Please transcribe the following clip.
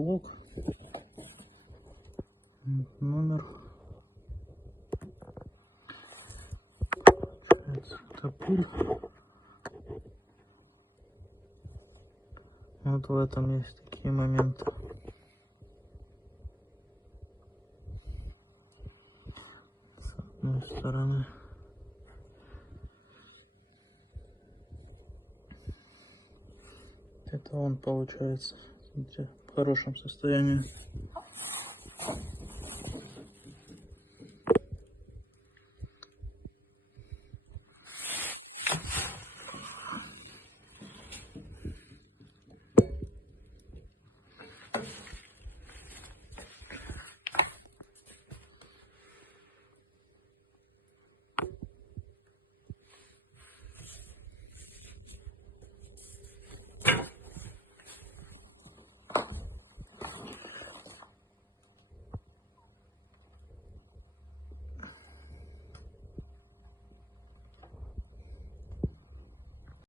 Лук. Номер. Это пыль. Вот в этом есть такие моменты. С одной стороны. Это он получается, смотрите, в хорошем состоянии.